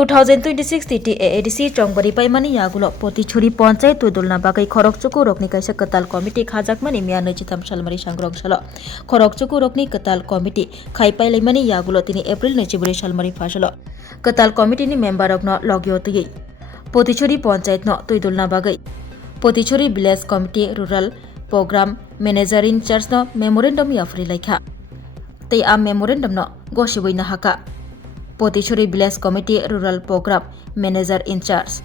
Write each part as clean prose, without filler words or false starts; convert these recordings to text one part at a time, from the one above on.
2026 TT AADC Chongbari Paimani Yagulo Potichuri Ponchai Tudulna Bakai Khorokchuku Rokni Kaisa Ketal Committee Khajakmani Mia Nechitam Shalmari Sangrong Salo Khorokchuku Rokni Ketal Committee Khaipai Lemani Yagulo Tini April Nechiburi Shalmari Fasalo Ketal Committee ni member of no Logyotugi Potichuri Ponchait no Tudulna Bagai Potichuri Village Committee Rural Program Manager in Charge no Memorandum Yafri Laikha Tei am memorandum no Goshiwai Nahaka Potichuri Village Committee Rural Program Manager in Charge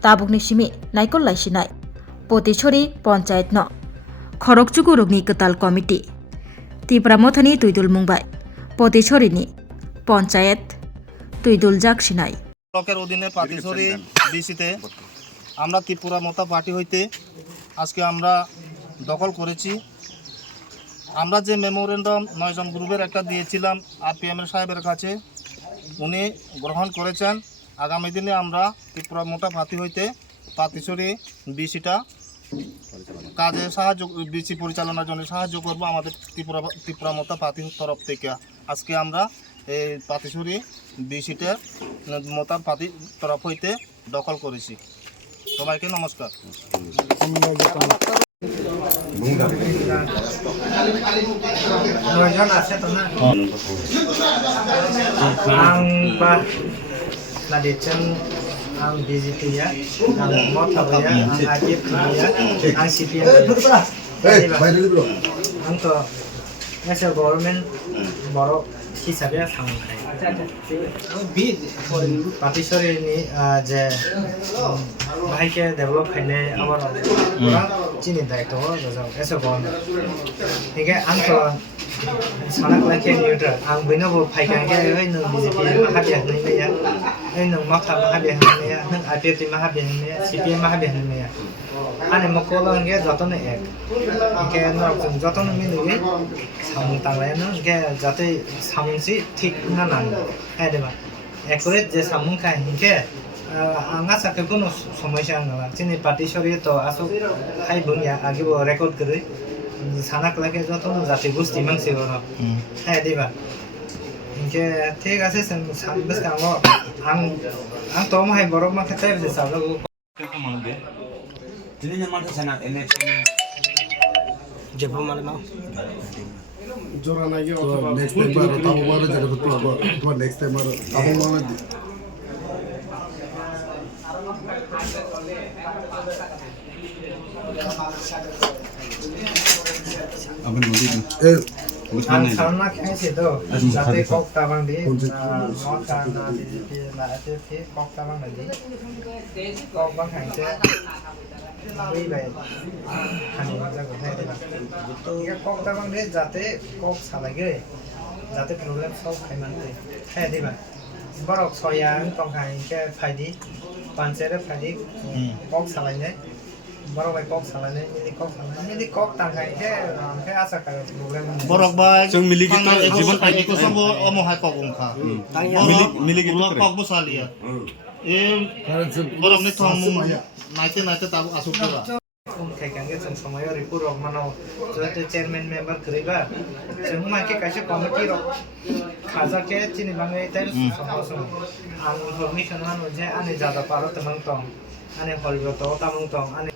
Tabukni Shimi Naikol Laisinai Potichuri Ponchait no Khorokchuku Rokni Ketal Committee Tipramothani Tuidul Mumbai Potichuri ni Ponchayat Tuidul Jaksinai ব্লকের অধীনে পাতিছড়ি বিসিতে আমরা ত্রিপুরা মতা party হইতে আজকে আমরা দখল করেছি। আমরা যে মেমোরেন্ডাম 9 জন গ্রুপের একটা দিয়েছিলাম আরপিএম এর সাহেবের কাছে, উনি গ্রহণ করেছেন। আগামী দিনে আমরা ত্রিপুরা মোটা পার্টি হইতে পাতিছড়ি বিসিটা কাজে সাহায্য বিসি পরিচালনার জন্য সাহায্য করব আমাদের ত্রিপুরা মোটা পার্টির তরফ থেকে। আজকে আমরা এই পাতিছড়ি বিসিটা মোটা পার্টির তরফ হইতে দখল করেছি। সবাইকে নমস্কার। Ang BJP ya, ang Mota ya, ang ADF ya, ang CPM ya. Ang to national government borok hisabe 상kai. Ang bid Patisori ni je bahike develop khaine amar chini daito jajang eso government. Hige ang to sanak lake neutral ang bino bo phaikan ge oi no BJP mahabya nei ya. Oi no Mota mahabya nei ya, nang ADF mahabya nei ya, CPM mahabya nei ya. Ane mokolang ge jotone ek. Ge no jotone milege samung tanglai no ge jate samungsi ঠিক না না হ্যাঁ দেবা accurate যে সামুখা হিংকে আঙা সাকে কোনো সমস্যা না চিনি পাটিছড়ি তো আসো খাই বুনিয়া আগে রেকর্ড করে সানাক লাগে যত জাতি গোষ্ঠী মাংসে বড় হ্যাঁ দেবা হিংকে ঠিক আছে সানবেস কাম আং তো মাই বড় মাকে চাই যে সাবলো ko mangge tini nyaman sa sanak election জেবু মানে না जोरा नागे अथवा नेक्स्ट टाइम बार ताबो मारे जरे तो अथवा नेक्स्ट टाइम बार ताबो मारे अपन नदी ए ang sarna khaise to jate kok tabang di not karna BJP na ATP kok tabang di kok bang khaise bai bai khani maja ko thai deba to ye kok tabang de jate kok salage jate problem solve khai mante thai deba borok soyang tong khai ke phaidi panchere phaidi kok salane borok bai kok salane mili kok tang khai ke asa ka problem বরক ভাই जों मिलिगि तो जीवन পাইকি কো সব অমহাই কগংখা मिलिगि কগ বসালিয়া এ বরক নি থং নাইতে নাইতে তাবো আসুকরা Kailangan sa samayo report of mano so the chairman member kariba so huma ke kaise committee ro khaza ke chini bangai tar so ang information han je ane jada paro tamang tong ane holgo to tamang tong ane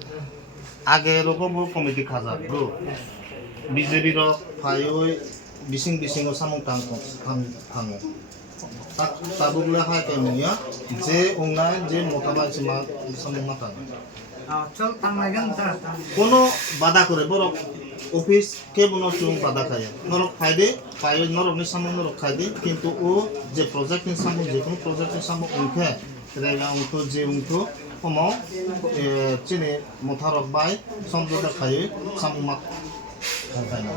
আগে রকম committee খাজা bro BJP র ফাইওই বিসিং ও সামং tongue থাঙ্গো তাবুগলা high কেমিয়া যে ওনাই যে মোতাবাই সিমা সামং মাতা chol tang lagan ta কোনো বাধা করে বড় অফিস কে বনো চুং বাধা খায় নরক খাইদে পায় নরক নি সামং নরক খাইদে কিন্তু ও যে প্রজেক্ট নি সামং যে কোনো প্রজেক্ট নি সামং উঠে রাইলা উঠো যে উঠো কমো চিনে মোথারক বাই সম্পদা খায় সামং মাত খায় না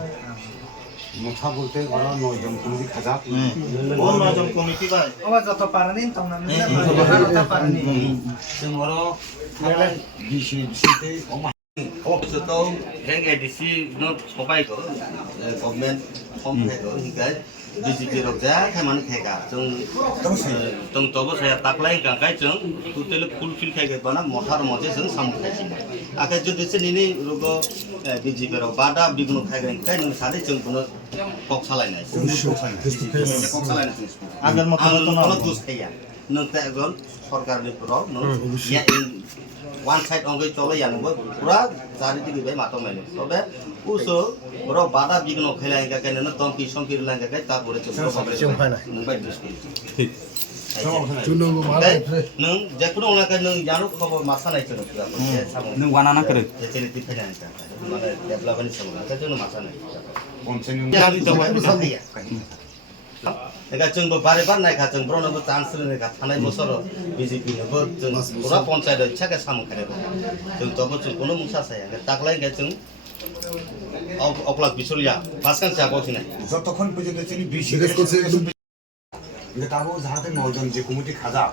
मोथा बोलते बड़ा नौजन कमिटी खजा ও নজন কমিটি বাই awa joto paranin tong na na parani जों बरो थानाय बिसि बिसिते अमा Ông hẹn cái DC nó có bay có comment không thể có những cái BJP rok ja khaman khega jong tobo saya taklai kangkai jong tutel fulfill khega bana mothar moje jong samu khaisi akai jodi se nini rogo BJP rok bada bigno khega kai nung sade jong kono kok salai nai kok salai nai আগের মতো হতো না kono dus khaya nung ta gon সরকার ni pro nung ya one side ongai chole yanungbo pura চারিদিকে ভাই মাতো মাইলে তবে Uso বড় বাধা বিঘ্ন খেলাই কা কেন না তমকি সংকির লাগা কা তারপরে চলো হবে মুম্বাই ডিস্ট্রিক্ট ঠিক চুনো মারা নং যেকোনো ওনাকে নং জানো খবর মাসা নাই চলো নং ওয়ানা না করে চেনে তি ফেনা না মানে ডেভেলপমেন্ট সব না জন্য মাসা নাই জানি তো ভাই একা जोंबो बारे-बार नायखा जों ब्रनबो चान्स होनो का थानाय बोसोर बिजेपि नबो जों पुरा पन्चायत इच्छाके सामु खारे जों तबो जों कोनो मुसा साया ताकलाय गे जों अब्ला बिसलिया पासखान जागो थिनाय যতক্ষণ পর্যন্ত তিনি বিসি তারপর যাহাতে নজন যে কমিটি খাজা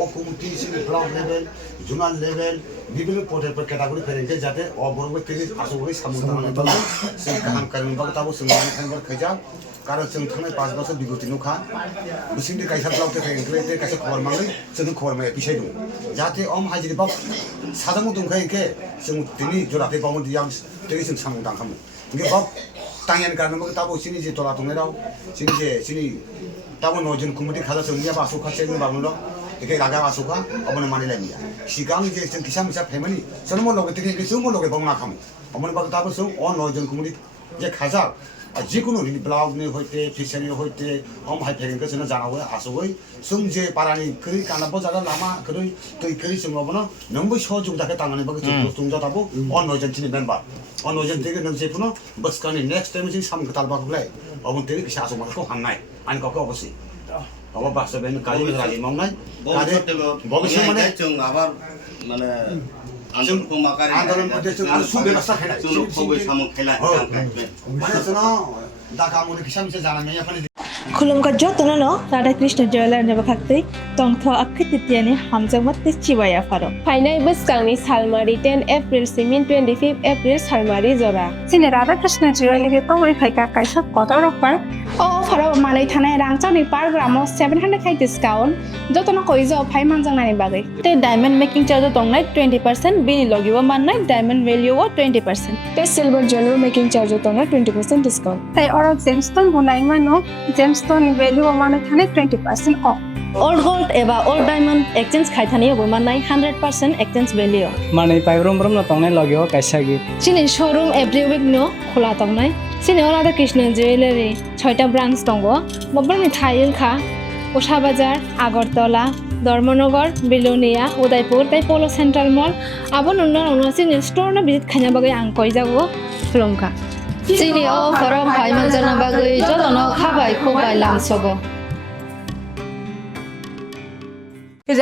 ও কমিটি হিসেবে ব্লক লেভেল জোনাল লেভেল বিভিন্ন পদের পর ক্যাটাগরি ফেরেছে যাতে অবর্গ থেকে আসলে সামনে দল সেই কাম করেন বাবু তাবো সঙ্গে খানবার খাইজা কারণ जों थांनाय 5 বছর বিগতি नुखा बिसिनि गायसा ब्लक थे इंग्लिश गायसा खबर मांगै जों खबर माय पिसाय दं जाहाथे अम हाजिरि बाव साजामु दंखाय के जों दिनि जराते बावमु दियां दिनि जों सामु दांखामु इनके बाव तांयान गारनो ताबो सिनि जे तला दंनाय राव सिनि ताबो नजन कमिटि खाजा जोंनिया बासु खासे बावनो दं एके रागा बासुखा अबन मानिलाय मिया सिगां जे जों किसा मिसा फेमिलि जोंमो लगे दिनि जोंमो लगे बावना खामु अमन बाव ताबो जों अ नजन कमिटि जे खाजा जिकुनु ब्लकनि हयते फिसारि हयते हम हाय फेरेंखो जों जानावै आसबै जों जे पारानि करि कानाबो जागा लामा करि दै करि जों अबनो नंबो सहयोग जाके तांगानि बागै जों तुंजा ताबो अन नयजन थिनि मेम्बार अन नयजन थिनि नों जेपुनो बसकानि नेक्स्ट टाइम जों सामखो तालबाखौलाय अबन थिनि किसा आसमाखौ हाननाय आइन कखौ अबसि अब बासबेन कालि राजि मावनाय भविष्य माने जों आबार माने आन्दोलन मध्य जों आरो सुबेबस्था खायनाय जों खबै सामु खेला माने जों दाका मने किसा मिसा जानानै याफानि खुलुमगा जतननो राधा कृष्ण ज्वेलर नेबा खाक्तै तंथ आखै तितियानि हामजांमा तिचिबाया फारो फाइनाय बोसकांनि सालमारि 10 एप्रिल सिमिन 25 एप्रिल सालमारि जरा सिने राधा कृष्ण ज्वेलर के पवै फाइका काइसा कत रफार ओ फारो मानै थानाय रांचानि पार ग्रामाव 700 खाइ डिस्काउन्ट जतन कइजो फाइ मानजांनानि बागै ते डायमन्ड मेकिंग चार्ज दंनाय 20% बिनि लगिबो माननाय डायमन्ड भ्यालु 20% ते सिल्वर ज्वेलर मेकिंग चार्ज दंना 20% डिस्काउंट ताइ अर जेमस्टोन बुनाइ मानो जेमस्टोन भ्यालु माने थानाय 20% अफ ओल्ड गोल्ड एबा ओल्ड डायमन्ड एक्सचेंज खाइथानियावबो माननाय 100% एक्सचेंज भ्यालु माने पाइब्रम ब्रम न तंनाय लगियो काइसा गिफ्ट सिनि शोरूम एभ्री वीक नो खोला दंनाय सिनि राधा कृष्ण ज्वेलरी 6टा ब्रांच दंगो बबरनि थाइलखा उषा बाजार आगरतला धर्मनगर बिलोनिया उदयपुर ताइ पोलो सेंट्रल मॉल आबो नन्ना सिनि स्टोर न विजिट खाना बागै आं कइ जागो खुलुमखा सिनि ओ फरो फाइ मानजाना बागै जतन खाबाय खोबाय लामसगो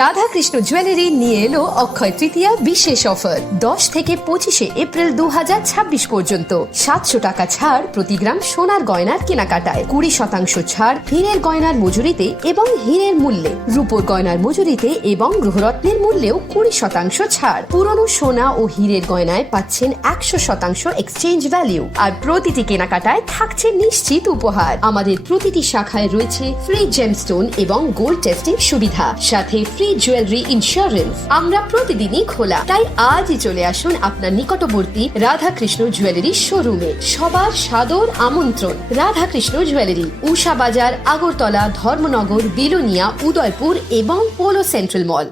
রাধাকৃষ্ণ জুয়েলারি নিয়ে এলো অক্ষয় তৃতীয়া বিশেষ অফার 10 থেকে 25 এপ্রিল 2026 পর্যন্ত 700 টাকা ছাড় প্রতি গ্রাম সোনার গয়নার কেনাকাটায় 20% ছাড় হীরের গয়নার মজুরিতে এবং হীরের মূল্যে রূপোর গয়নার মজুরিতে এবং গ্রহরত্নের মূল্যেও 20% ছাড় পুরনো সোনা ও হীরের গয়নায় পাচ্ছেন 100% এক্সচেঞ্জ ভ্যালু আর প্রতিটি কেনাকাটায় থাকছে নিশ্চিত উপহার আমাদের প্রতিটি শাখায় রয়েছে ফ্রি জেমস্টোন এবং গোল্ড টেস্টিং সুবিধা সাথে ফ্রি জুয়েলারি ইন্স্যুরেন্স আমরা প্রতিদিনই খোলা তাই আজই চলে আসুন আপনার নিকটবর্তী রাধাকৃষ্ণ জুয়েলারি শোরুমে সবার সাদর আমন্ত্রণ রাধাকৃষ্ণ জুয়েলারি উষা বাজার আগরতলা ধর্মনগর বিলোনিয়া উদয়পুর এবং পোলো সেন্ট্রাল মল